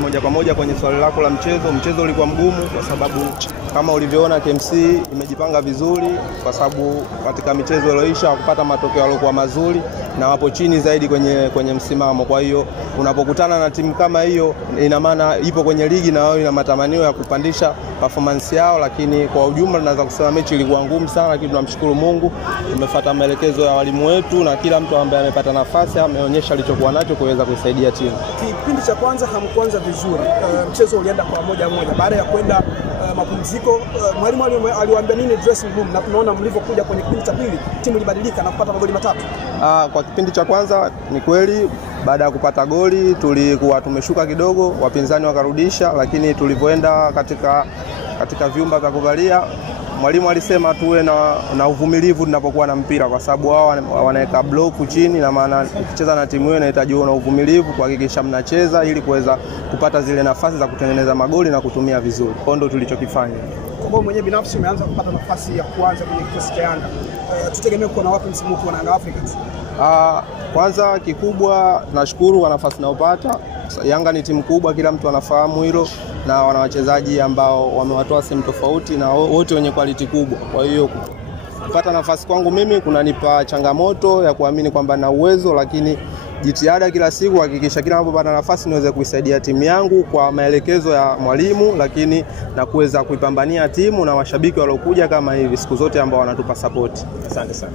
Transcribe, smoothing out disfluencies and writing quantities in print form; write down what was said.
Moja kwa moja kwenye swali lako la mchezo ulikuwa mgumu kwa sababu kama ulivyoona KMC imejipanga vizuri, kwa sababu katika michezo iliyoisha kupata matokeo yaliokuwa mazuri na wapo chini zaidi kwenye msimamo. Kwa hiyo unapokutana na timu kama hiyo, ina maana ipo kwenye ligi na wao ina matamanio ya kupandisha performance yao, lakini kwa ujumla naweza kusema mechi ilikuwa ngumu sana, lakini tunamshukuru Mungu tumefuata maelekezo ya walimu wetu na kila mtu ambaye amepata nafasi ameonyesha alichokuwa nacho kuweza kusaidia timu. Kipindi cha kwanza hamkuanza vizuri, mchezo ulienda kwa moja. Baada ya kwenda mapumziko, mwalimu aliwaambia nini dressing room, na tunaona mlivyokuja kwenye kipindi cha pili timu ilibadilika na kupata magoli matatu? Kwa kipindi cha kwanza ni kweli, baada ya kupata goli tulikuwa tumeshuka kidogo, wapinzani wakarudisha, lakini tulivyoenda katika vyumba vya kuvalia, mwalimu alisema tuwe na uvumilivu tunapokuwa na mpira, kwa sababu wao wanaweka block chini, na maana kucheza na timu hiyo inahitaji na uvumilivu kuhakikisha mnacheza ili kuweza kupata zile nafasi za kutengeneza magoli na kutumia vizuri. Kwa ndio tulichokifanya. Kwa mwenyewe binafsi umeanza kupata nafasi ya kuanza kwenye kikosi cha Yanga. Tutegemee kuona wapi msimu huu na Yanga Africans? Kwanza kikubwa nashukuru kwa nafasi naopata. Yanga ni timu kubwa, kila mtu anafahamu hilo, na wana wachezaji ambao wamewatoa sehemu tofauti na wote wenye quality kubwa. Kwa hiyo kupata nafasi kwangu mimi kunanipa changamoto ya kuamini kwamba na uwezo, lakini jitihada kila siku hakikisha kila ninapopata nafasi niweze kuisaidia timu yangu kwa maelekezo ya mwalimu, lakini na kuweza kuipambania timu na mashabiki waliokuja kama hivi siku zote ambao wanatupa support. Asante sana.